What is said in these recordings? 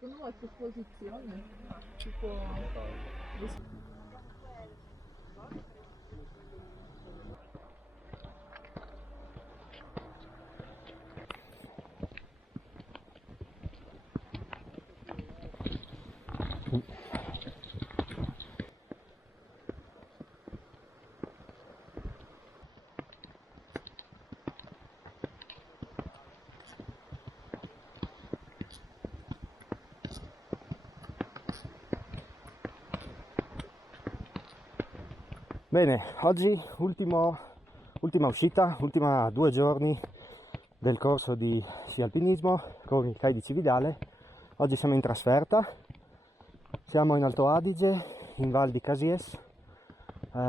Secondo me a tua posizione ci può... Bene, oggi ultima uscita, ultima 2 giorni del corso di sci alpinismo con il CAI di Cividale. Oggi siamo in trasferta, siamo in Alto Adige, in Val di Casies,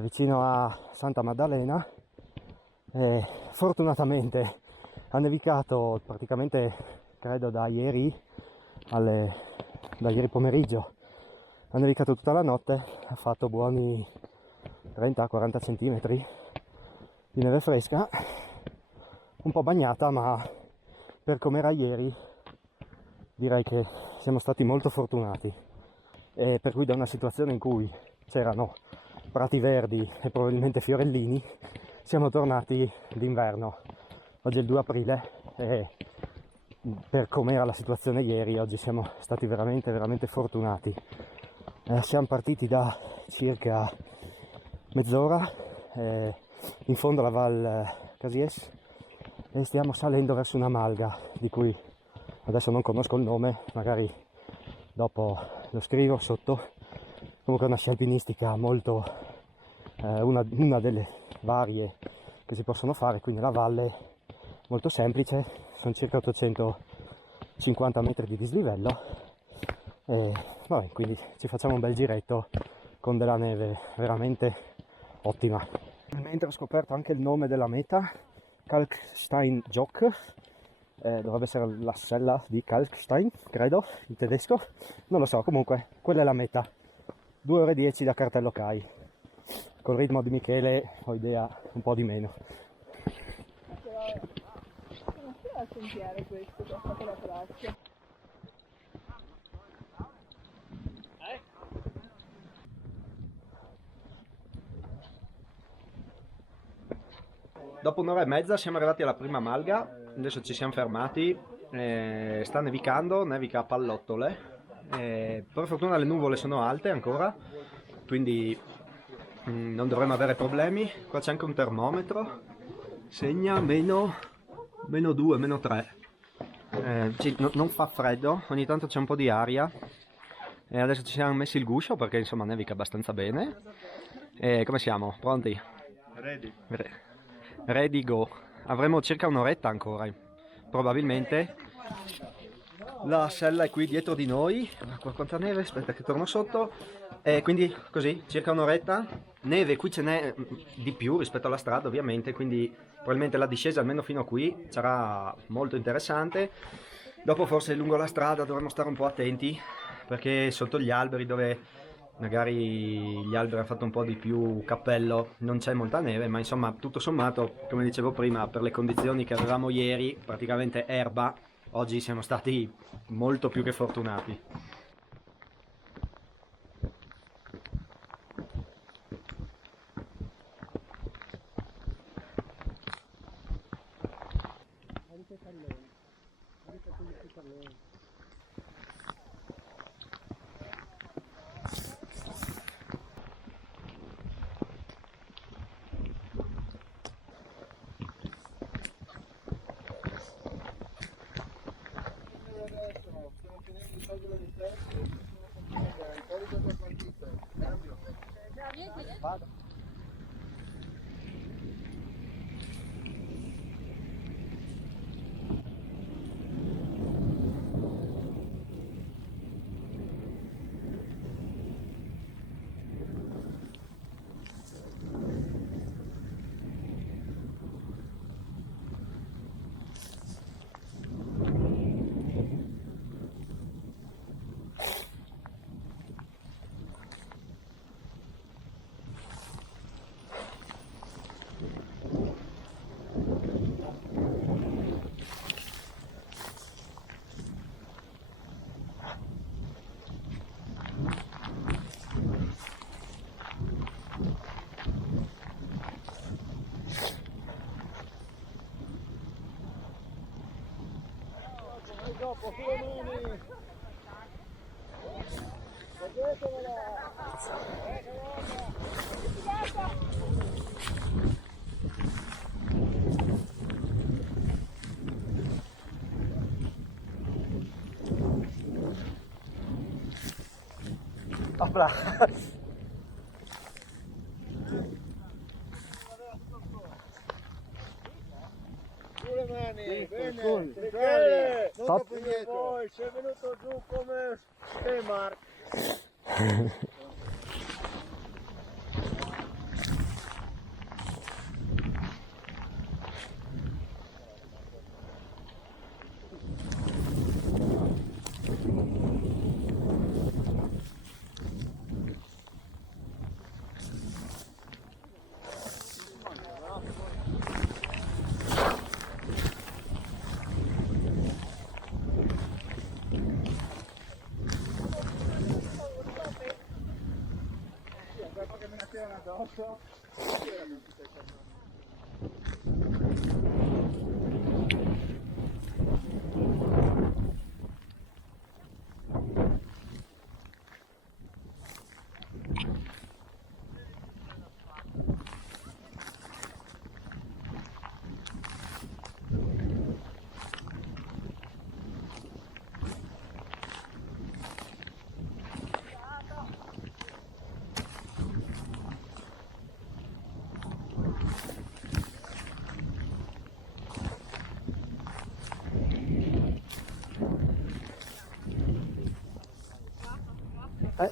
vicino a Santa Maddalena. E fortunatamente ha nevicato praticamente, credo da ieri pomeriggio, ha nevicato tutta la notte, ha fatto buoni 30-40 cm di neve fresca, un po' bagnata, ma per com'era ieri direi che siamo stati molto fortunati, e per cui da una situazione in cui c'erano prati verdi e probabilmente fiorellini siamo tornati d'inverno. Oggi è il 2 aprile e per com'era la situazione ieri oggi siamo stati veramente veramente fortunati. Siamo partiti da circa mezz'ora in fondo alla Val Casies e stiamo salendo verso una malga di cui adesso non conosco il nome, magari dopo lo scrivo sotto. Comunque è una scia alpinistica molto una delle varie che si possono fare qui nella valle, molto semplice, sono circa 850 metri di dislivello e vabbè, quindi ci facciamo un bel giretto con della neve veramente ottima. Mentre ho scoperto anche il nome della meta, Kalksteinjoch, dovrebbe essere la sella di Kalkstein, credo, in tedesco, non lo so, comunque quella è la meta. 2 ore 10 da Cartello CAI. Col ritmo di Michele ho idea un po' di meno. Non c'era il sentiero questo, che ha fatto la traccia. Dopo un'ora e mezza siamo arrivati alla prima malga, adesso ci siamo fermati, sta nevicando, nevica a pallottole, per fortuna le nuvole sono alte ancora, quindi non dovremo avere problemi. Qua c'è anche un termometro, segna meno 2, meno 3. Non fa freddo, ogni tanto c'è un po' di aria e adesso ci siamo messi il guscio perché insomma nevica abbastanza bene. Come siamo? Pronti? Ready. Ready, go. Avremo circa un'oretta ancora, probabilmente. La sella è qui dietro di noi. Qua quanta neve, aspetta che torno sotto. E quindi così, circa un'oretta. Neve, qui ce n'è di più rispetto alla strada ovviamente, quindi probabilmente la discesa almeno fino a qui sarà molto interessante. Dopo forse lungo la strada dovremo stare un po' attenti, perché sotto gli alberi, dove magari gli alberi hanno fatto un po' di più cappello, non c'è molta neve, ma insomma tutto sommato, come dicevo prima, per le condizioni che avevamo ieri, praticamente erba, oggi siamo stati molto più che fortunati. Stiamo finendo i soldi degli stessi, il codice per partite, cambio. Vado. dopo, Filomeni! Vedetevela! Opla. Sulle mani, bene, Michele, non top. troppo indietro. Poi sei venuto giù come Stemar. Che me la tirano addosso. Dai,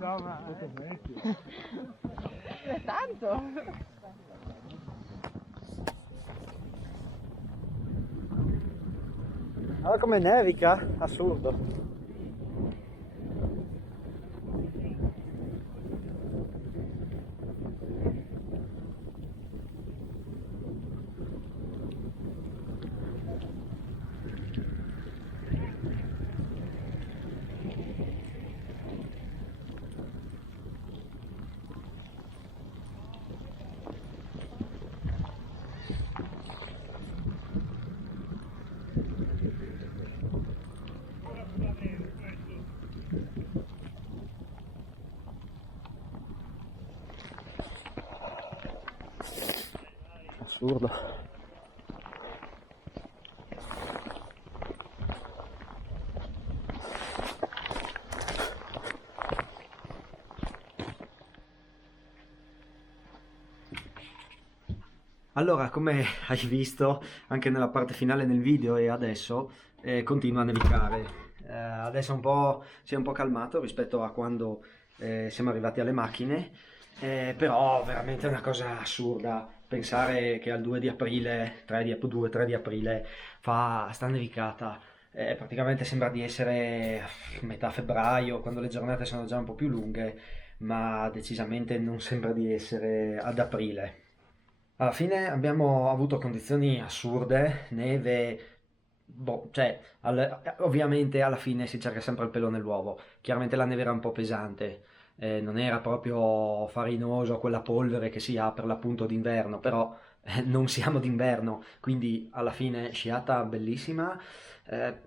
Insomma, è tanto. Guarda come nevica, assurdo. assurdo. Allora, come hai visto anche nella parte finale del video e adesso, continua a nevicare. Adesso si è un po' calmato rispetto a quando siamo arrivati alle macchine, però veramente è una cosa assurda pensare che al 2 di aprile, 3 di aprile sta nevicata. Praticamente sembra di essere metà febbraio, quando le giornate sono già un po' più lunghe, ma decisamente non sembra di essere ad aprile. Alla fine abbiamo avuto condizioni assurde, neve, cioè, ovviamente alla fine si cerca sempre il pelo nell'uovo. Chiaramente la neve era un po' pesante, non era proprio farinoso, quella polvere che si ha per l'appunto d'inverno, però non siamo d'inverno, quindi alla fine sciata bellissima.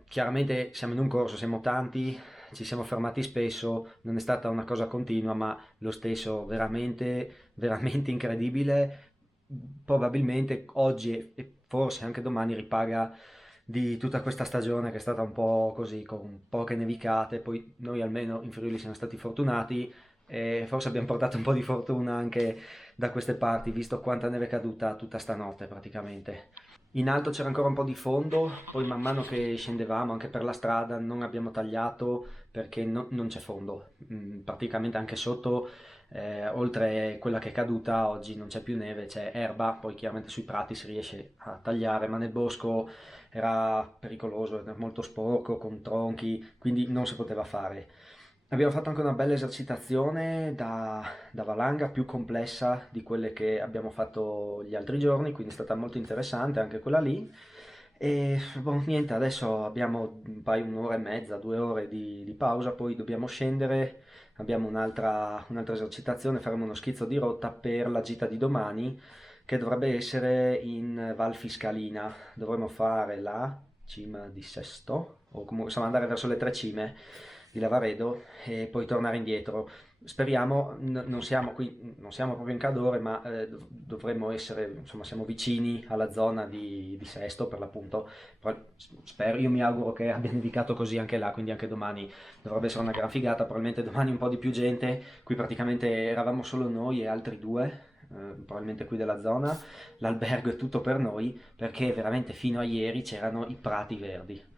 Chiaramente siamo in un corso, siamo tanti, ci siamo fermati spesso, non è stata una cosa continua, ma lo stesso veramente, veramente incredibile. Probabilmente oggi e forse anche domani ripaga di tutta questa stagione che è stata un po' così, con poche nevicate. Poi noi almeno in Friuli siamo stati fortunati e forse abbiamo portato un po' di fortuna anche da queste parti, visto quanta neve è caduta tutta stanotte praticamente. In alto c'era ancora un po' di fondo, poi man mano che scendevamo anche per la strada non abbiamo tagliato perché non c'è fondo. Praticamente anche sotto, oltre quella che è caduta, oggi non c'è più neve, c'è erba, poi chiaramente sui prati si riesce a tagliare, ma nel bosco era pericoloso, era molto sporco, con tronchi, quindi non si poteva fare. Abbiamo fatto anche una bella esercitazione da valanga, più complessa di quelle che abbiamo fatto gli altri giorni, quindi è stata molto interessante anche quella lì. E boh, niente, adesso abbiamo un'ora e mezza, 2 ore di pausa, poi dobbiamo scendere, abbiamo un'altra esercitazione, faremo uno schizzo di rotta per la gita di domani, che dovrebbe essere in Val Fiscalina. Dovremmo fare la cima di Sesto, o comunque insomma andare verso le 3 cime di Lavaredo e poi tornare indietro. Speriamo, non siamo qui, non siamo proprio in Cadore, ma dovremmo essere, insomma, siamo vicini alla zona di Sesto per l'appunto. Spero, io mi auguro che abbia nevicato così anche là, quindi anche domani dovrebbe essere una gran figata. Probabilmente domani un po' di più gente. Qui praticamente eravamo solo noi e altri due, probabilmente qui della zona. L'albergo è tutto per noi perché veramente fino a ieri c'erano i prati verdi.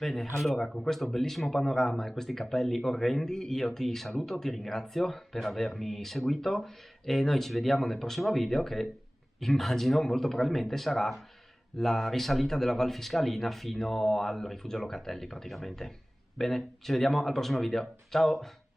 Bene, allora con questo bellissimo panorama e questi capelli orrendi io ti saluto, ti ringrazio per avermi seguito e noi ci vediamo nel prossimo video che immagino molto probabilmente sarà la risalita della Val Fiscalina fino al rifugio Locatelli praticamente. Bene, ci vediamo al prossimo video. Ciao!